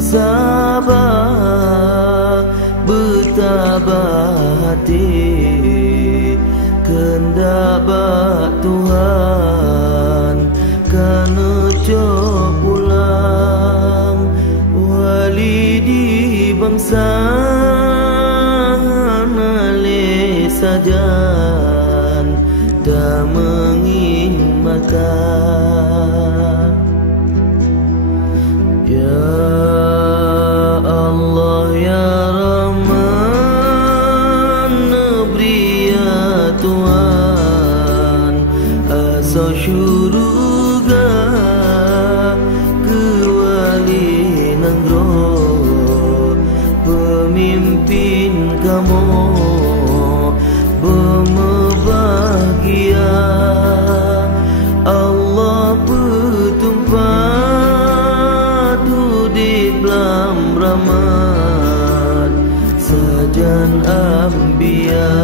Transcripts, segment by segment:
sabar bertabah hati, kendak bak Tuhan kana cok pulang wali di bangsa nale sajan dah mengin makan. Ya Allah ya Rahman beri ya Tuhan asa syurga kewali nanggro pemimpin kamu berbahagia. Allah bertumpah tu di dalam rahmat sajan anbiya.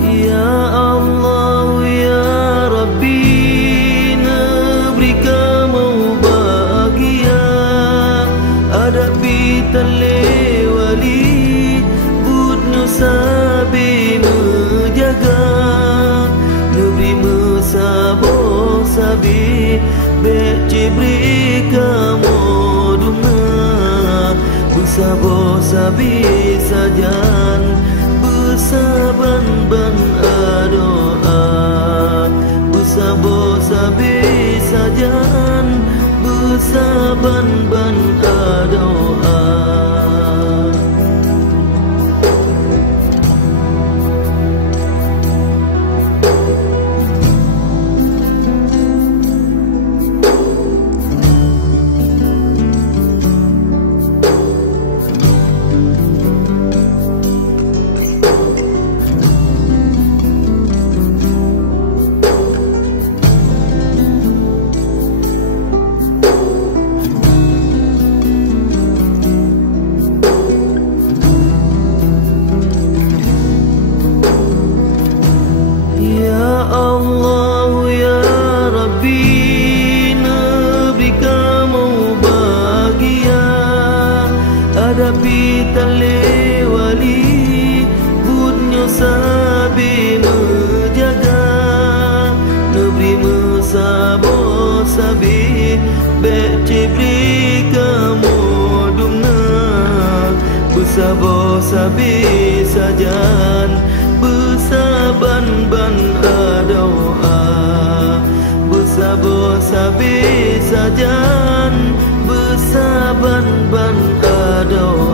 Ya Allah ya Rabbi neberi kamu bahagia hadapi tale wali budnu sabi menjaga neberi mesabo sabi becibri kamu duna besabo sabi sajan besaban-ban doa besabo sabi sajan besaban-ban doa. Allah ya Rabbi neberi kamu bahagia hadapi tale wali budnya sabi menjaga neberi mesabo sabi becibri kamu dumna besabo sabi sajan besaban-ban doa besabo sabi sajan besaban-ban doa.